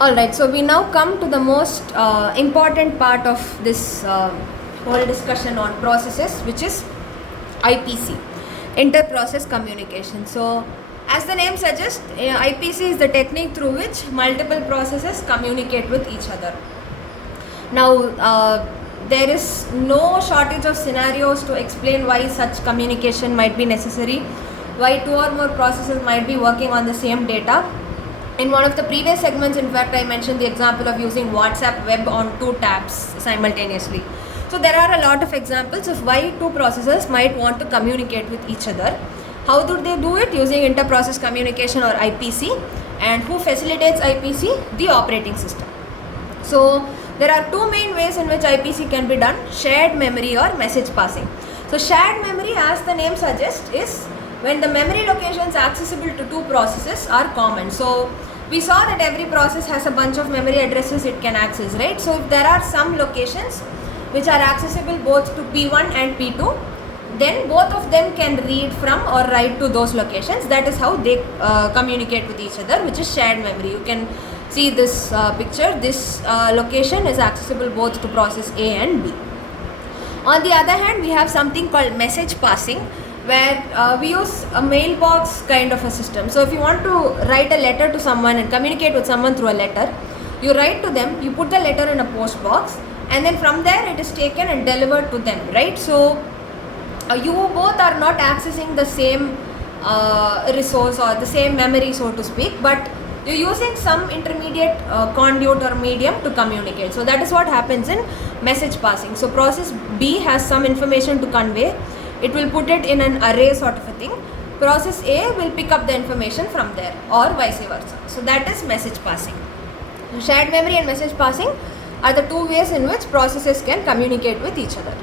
Alright, so we now come to the most important part of this whole discussion on processes, which is IPC, InterProcess Communication. So, as the name suggests, IPC is the technique through which multiple processes communicate with each other. Now, there is no shortage of scenarios to explain why such communication might be necessary, why two or more processes might be working on the same data. In one of the previous segments, in fact, I mentioned the example of using WhatsApp web on two tabs simultaneously. So there are a lot of examples of why two processes might want to communicate with each other. How do they do it? Using inter-process communication or IPC. And who facilitates IPC? The operating system. So there are two main ways in which IPC can be done: shared memory or message passing. So shared memory, as the name suggests, is when the memory locations accessible to two processes are common. So we saw that every process has a bunch of memory addresses it can access, right? So if there are some locations which are accessible both to P1 and P2, then both of them can read from or write to those locations. That is how they communicate with each other, which is shared memory. You can see this picture. This location is accessible both to process A and B. On the other hand, we have something called message passing, where we use a mailbox kind of a system. So if you want to write a letter to someone and communicate with someone through a letter, you write to them, you put the letter in a post box, and then from there it is taken and delivered to them, right? So you both are not accessing the same resource or the same memory, so to speak, but you're using some intermediate conduit or medium to communicate. So that is what happens in message passing. So process B has some information to convey. It will put it in an array sort of a thing. Process A will pick up the information from there, or vice versa. So that is message passing. Shared memory and message passing are the two ways in which processes can communicate with each other.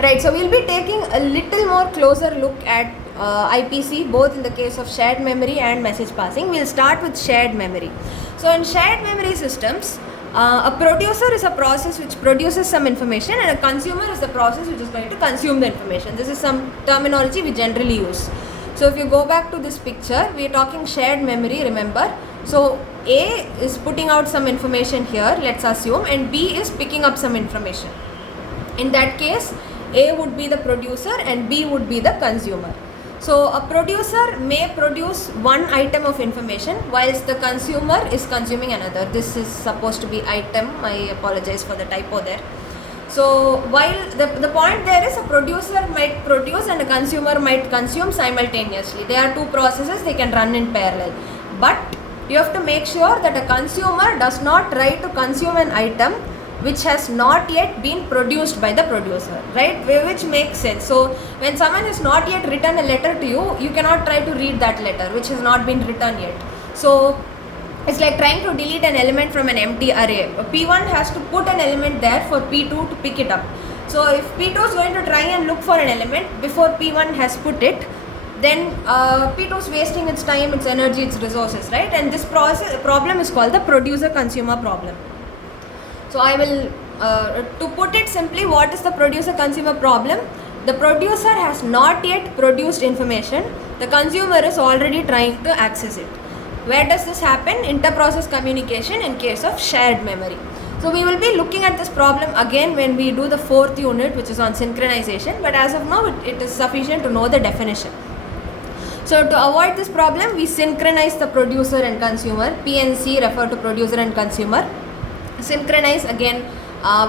Right, so we'll be taking a little more closer look at IPC, both in the case of shared memory and message passing. We'll start with shared memory. So in shared memory systems, a producer is a process which produces some information, and a consumer is the process which is going to consume the information. This is some terminology we generally use. So if you go back to this picture, we are talking shared memory, remember. So A is putting out some information here, let's assume, and B is picking up some information. In that case, A would be the producer and B would be the consumer. So a producer may produce one item of information whilst the consumer is consuming another. This is supposed to be item. I apologize for the typo there. So while the point there is, a producer might produce and a consumer might consume simultaneously. They are two processes, they can run in parallel. But you have to make sure that a consumer does not try to consume an item which has not yet been produced by the producer, right? Which makes sense. So when someone has not yet written a letter to you, you cannot try to read that letter which has not been written yet. So it's like trying to delete an element from an empty array. P1 has to put an element there for P2 to pick it up. So if P2 is going to try and look for an element before P1 has put it, then P2 is wasting its time, its energy, its resources, right? And this problem is called the producer-consumer problem. So I will, to put it simply, what is the producer-consumer problem? The producer has not yet produced information. The consumer is already trying to access it. Where does this happen? Inter-process communication in case of shared memory. So we will be looking at this problem again when we do the fourth unit, which is on synchronization. But as of now, it is sufficient to know the definition. So to avoid this problem, we synchronize the producer and consumer. P and C refer to producer and consumer. Synchronize, again,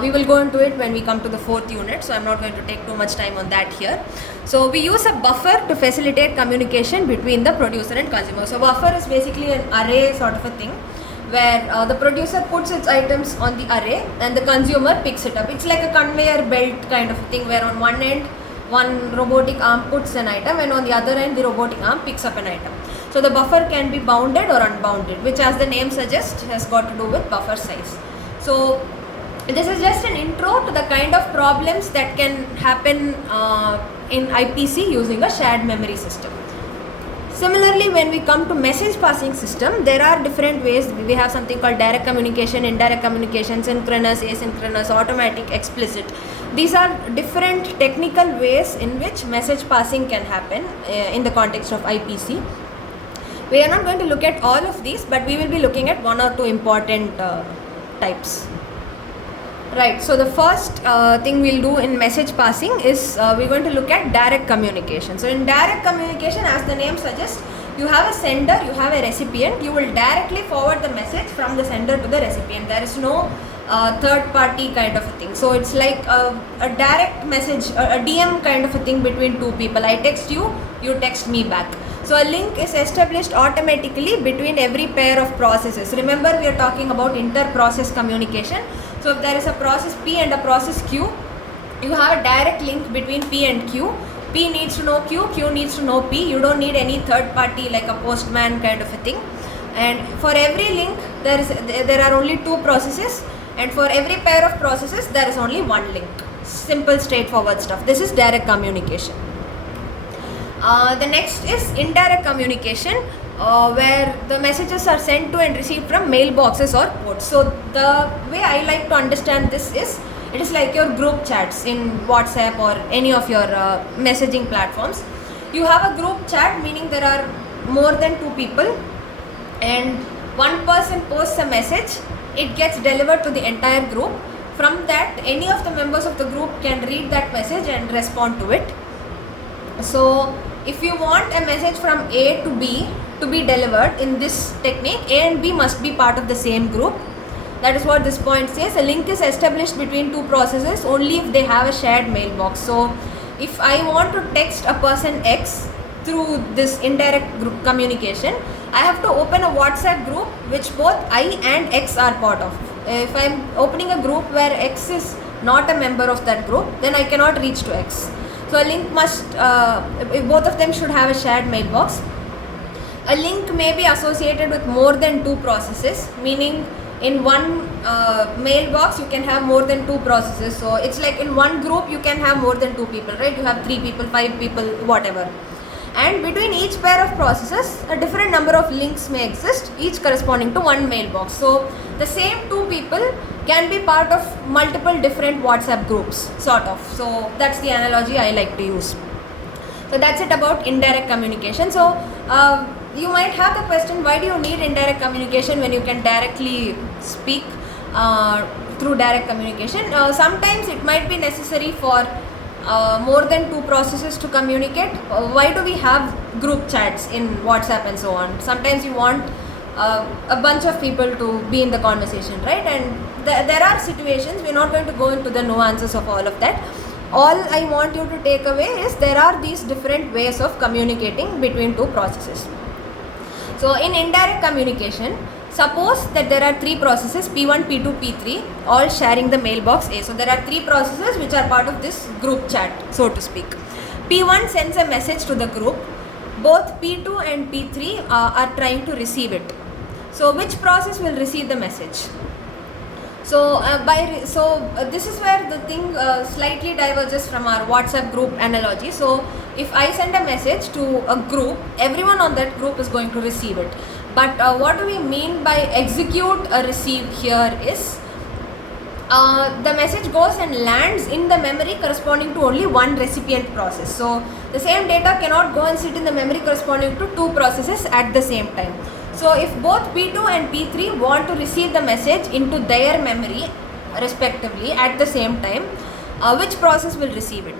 we will go into it when we come to the fourth unit, so I'm not going to take too much time on that here. So we use a buffer to facilitate communication between the producer and consumer. So buffer is basically an array sort of a thing, where the producer puts its items on the array and the consumer picks it up. It's like a conveyor belt kind of a thing, where on one end one robotic arm puts an item and on the other end the robotic arm picks up an item. So the buffer can be bounded or unbounded, which, as the name suggests, has got to do with buffer size. So this is just an intro to the kind of problems that can happen in IPC using a shared memory system. Similarly, when we come to message passing system, there are different ways. We have something called direct communication, indirect communication, synchronous, asynchronous, automatic, explicit. These are different technical ways in which message passing can happen in the context of IPC. We are not going to look at all of these, but we will be looking at one or two important types. Right, so the first thing we'll do in message passing is we're going to look at direct communication. So in direct communication, as the name suggests, you have a sender, you have a recipient, you will directly forward the message from the sender to the recipient. There is no third party kind of a thing. So it's like a direct message, a DM kind of a thing between two people. I text you, you text me back. So a link is established automatically between every pair of processes. Remember, we are talking about inter-process communication. So if there is a process P and a process Q, you have a direct link between P and Q. P needs to know Q, Q needs to know P. You don't need any third party like a postman kind of a thing. And for every link, there are only two processes, and for every pair of processes, there is only one link. Simple, straightforward stuff. This is direct communication. The next is indirect communication, where the messages are sent to and received from mailboxes or ports. So the way I like to understand this is, it is like your group chats in WhatsApp or any of your messaging platforms. You have a group chat, meaning there are more than two people, and one person posts a message, it gets delivered to the entire group. From that, any of the members of the group can read that message and respond to it. So if you want a message from A to B to be delivered in this technique, A and B must be part of the same group. That is what this point says. A link is established between two processes only if they have a shared mailbox. So if I want to text a person X through this indirect group communication, I have to open a WhatsApp group which both I and X are part of. If I am opening a group where X is not a member of that group, then I cannot reach to X. So a link must, both of them should have a shared mailbox. A link may be associated with more than two processes, meaning in one mailbox you can have more than two processes. So it's like in one group you can have more than two people, right? You have 3 people, 5 people, whatever. And between each pair of processes, a different number of links may exist, each corresponding to one mailbox. So the same two people can be part of multiple different WhatsApp groups, sort of. So that's the analogy I like to use. So that's it about indirect communication. So you might have the question, why do you need indirect communication when you can directly speak through direct communication? Sometimes it might be necessary for more than two processes to communicate. Why do we have group chats in WhatsApp and so on? Sometimes you want a bunch of people to be in the conversation, right? And there are situations, we're not going to go into the nuances of all of that. All I want you to take away is there are these different ways of communicating between two processes. So in indirect communication, suppose that there are 3 processes, P1, P2, P3, all sharing the mailbox A. So there are 3 processes which are part of this group chat, so to speak. P1 sends a message to the group. Both P2 and P3 are trying to receive it. So which process will receive the message? So this is where the thing slightly diverges from our WhatsApp group analogy. So if I send a message to a group, everyone on that group is going to receive it. But what do we mean by execute a receive here is the message goes and lands in the memory corresponding to only one recipient process. So the same data cannot go and sit in the memory corresponding to 2 processes at the same time. So if both P2 and P3 want to receive the message into their memory respectively at the same time, which process will receive it?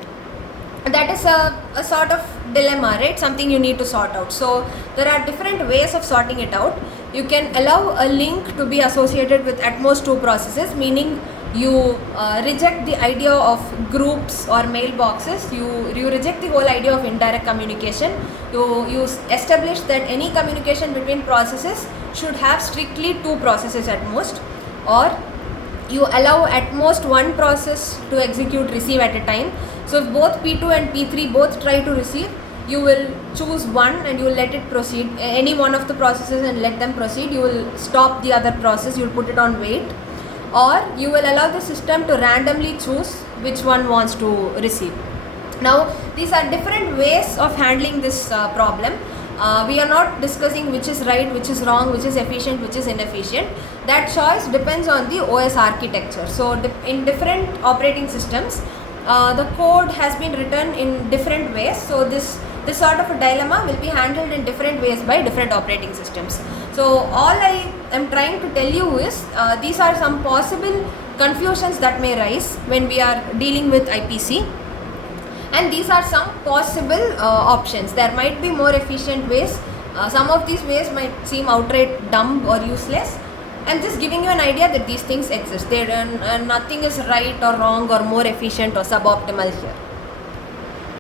That is a sort of dilemma, right? Something you need to sort out. So there are different ways of sorting it out. You can allow a link to be associated with at most 2 processes, meaning you reject the idea of groups or mailboxes. You reject the whole idea of indirect communication. You establish that any communication between processes should have strictly 2 processes at most, or you allow at most 1 process to execute receive at a time. So if both P2 and P3 both try to receive, you will choose one and you will let it proceed, any one of the processes, and let them proceed. You will stop the other process, you will put it on wait, or you will allow the system to randomly choose which one wants to receive. Now these are different ways of handling this problem. We are not discussing which is right, which is wrong, which is efficient, which is inefficient. That choice depends on the OS architecture. So in different operating systems, the code has been written in different ways. So this this sort of a dilemma will be handled in different ways by different operating systems. So all I am trying to tell you is these are some possible confusions that may rise when we are dealing with IPC, and these are some possible options. There might be more efficient ways. Some of these ways might seem outright dumb or useless. I'm just giving you an idea that these things exist. Nothing is right or wrong or more efficient or suboptimal here.